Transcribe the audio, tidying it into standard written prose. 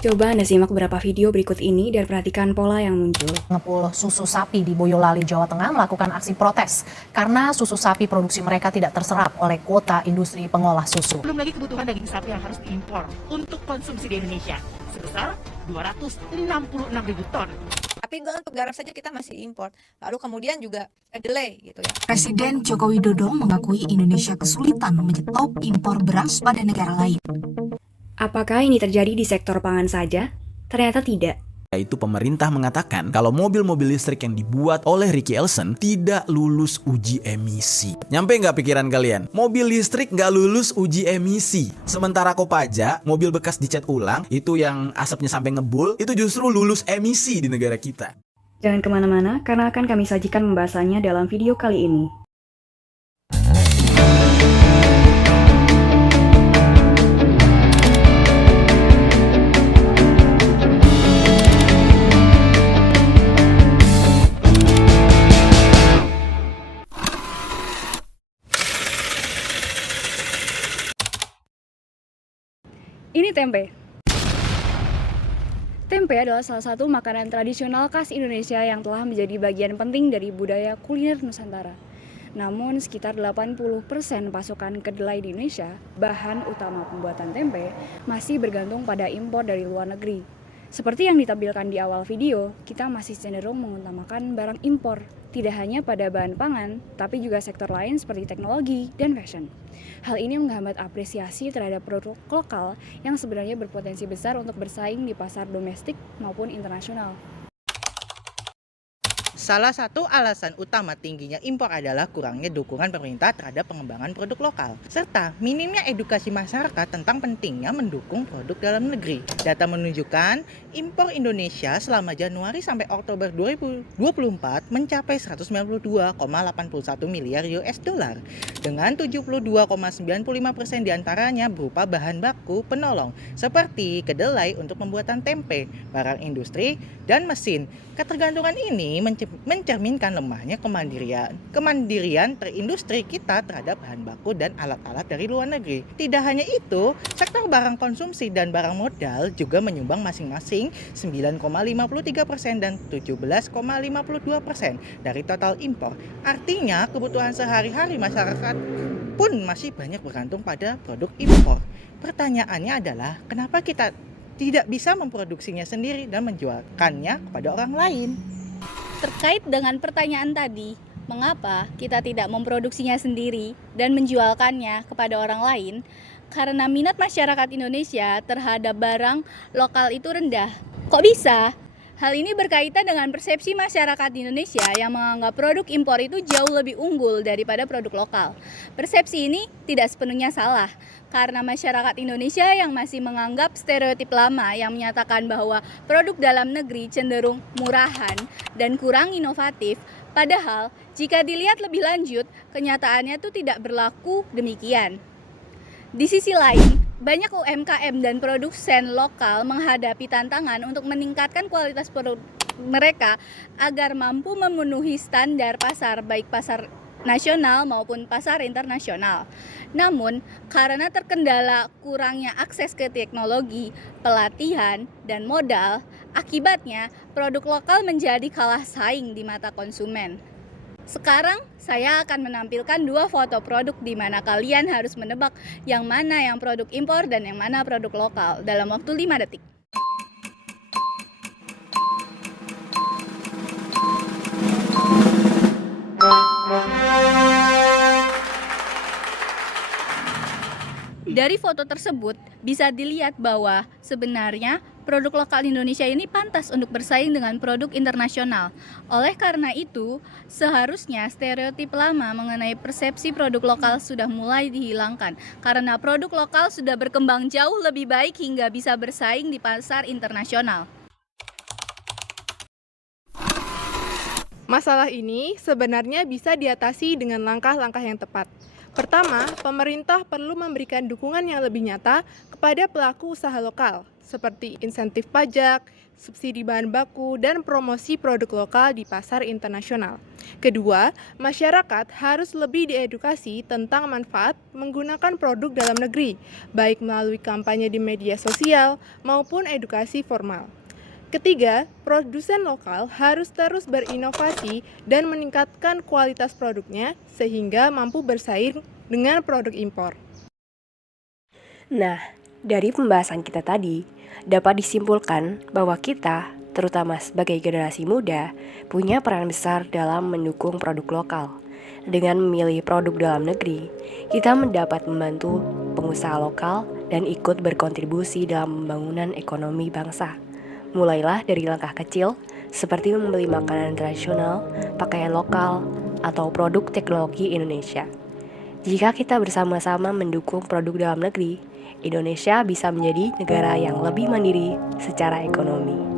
Coba Anda simak beberapa video berikut ini dan perhatikan pola yang muncul. Pengepul susu sapi di Boyolali, Jawa Tengah melakukan aksi protes karena susu sapi produksi mereka tidak terserap oleh kuota industri pengolah susu. Belum lagi kebutuhan daging sapi yang harus diimpor untuk konsumsi di Indonesia sebesar 266.000 ton. Tapi untuk garam saja kita masih impor. Lalu kemudian juga delay gitu ya. Presiden Joko Widodo mengakui Indonesia kesulitan menyetop impor beras pada negara lain. Apakah ini terjadi di sektor pangan saja? Ternyata tidak. Yaitu pemerintah mengatakan kalau mobil-mobil listrik yang dibuat oleh Ricky Elson tidak lulus uji emisi. Nyampe nggak pikiran kalian? Mobil listrik nggak lulus uji emisi. Sementara Kopaja, mobil bekas dicat ulang, itu yang asapnya sampai ngebul, itu justru lulus emisi di negara kita. Jangan kemana-mana, karena akan kami sajikan pembahasannya dalam video kali ini. Ini tempe. Tempe adalah salah satu makanan tradisional khas Indonesia yang telah menjadi bagian penting dari budaya kuliner Nusantara. Namun, sekitar 80% pasokan kedelai di Indonesia, bahan utama pembuatan tempe, masih bergantung pada impor dari luar negeri. Seperti yang ditampilkan di awal video, kita masih cenderung mengutamakan barang impor, tidak hanya pada bahan pangan, tapi juga sektor lain seperti teknologi dan fashion. Hal ini menghambat apresiasi terhadap produk lokal yang sebenarnya berpotensi besar untuk bersaing di pasar domestik maupun internasional. Salah satu alasan utama tingginya impor adalah kurangnya dukungan pemerintah terhadap pengembangan produk lokal, serta minimnya edukasi masyarakat tentang pentingnya mendukung produk dalam negeri. Data menunjukkan impor Indonesia selama Januari sampai Oktober 2024 mencapai 192,81 miliar US dollar, dengan 72,95% diantaranya berupa bahan baku penolong, seperti kedelai untuk pembuatan tempe, barang industri, dan mesin. Ketergantungan ini mencerminkan lemahnya kemandirian terindustri kita terhadap bahan baku dan alat-alat dari luar negeri. Tidak hanya itu, sektor barang konsumsi dan barang modal juga menyumbang masing-masing 9,53% dan 17,52% dari total impor. Artinya, kebutuhan sehari-hari masyarakat pun masih banyak bergantung pada produk impor. Pertanyaannya adalah, kenapa kita tidak bisa memproduksinya sendiri dan menjualkannya kepada orang lain? Terkait dengan pertanyaan tadi, mengapa kita tidak memproduksinya sendiri dan menjualkannya kepada orang lain? Karena minat masyarakat Indonesia terhadap barang lokal itu rendah. Kok bisa? Hal ini berkaitan dengan persepsi masyarakat di Indonesia yang menganggap produk impor itu jauh lebih unggul daripada produk lokal. Persepsi ini tidak sepenuhnya salah, karena masyarakat Indonesia yang masih menganggap stereotip lama yang menyatakan bahwa produk dalam negeri cenderung murahan dan kurang inovatif. Padahal, jika dilihat lebih lanjut, kenyataannya itu tidak berlaku demikian. Di sisi lain, banyak UMKM dan produsen lokal menghadapi tantangan untuk meningkatkan kualitas produk mereka agar mampu memenuhi standar pasar, baik pasar nasional maupun pasar internasional. Namun, karena terkendala kurangnya akses ke teknologi, pelatihan, dan modal, akibatnya produk lokal menjadi kalah saing di mata konsumen. Sekarang saya akan menampilkan dua foto produk di mana kalian harus menebak yang mana yang produk impor dan yang mana produk lokal dalam waktu 5 detik. Dari foto tersebut bisa dilihat bahwa sebenarnya produk lokal Indonesia ini pantas untuk bersaing dengan produk internasional. Oleh karena itu, seharusnya stereotip lama mengenai persepsi produk lokal sudah mulai dihilangkan, karena produk lokal sudah berkembang jauh lebih baik hingga bisa bersaing di pasar internasional. Masalah ini sebenarnya bisa diatasi dengan langkah-langkah yang tepat. Pertama, pemerintah perlu memberikan dukungan yang lebih nyata kepada pelaku usaha lokal, seperti insentif pajak, subsidi bahan baku, dan promosi produk lokal di pasar internasional. Kedua, masyarakat harus lebih diedukasi tentang manfaat menggunakan produk dalam negeri, baik melalui kampanye di media sosial maupun edukasi formal. Ketiga, produsen lokal harus terus berinovasi dan meningkatkan kualitas produknya sehingga mampu bersaing dengan produk impor. Nah, dari pembahasan kita tadi, dapat disimpulkan bahwa kita, terutama sebagai generasi muda, punya peran besar dalam mendukung produk lokal. Dengan memilih produk dalam negeri, kita mendapat membantu pengusaha lokal dan ikut berkontribusi dalam pembangunan ekonomi bangsa. Mulailah dari langkah kecil, seperti membeli makanan tradisional, pakaian lokal, atau produk teknologi Indonesia. Jika kita bersama-sama mendukung produk dalam negeri, Indonesia bisa menjadi negara yang lebih mandiri secara ekonomi.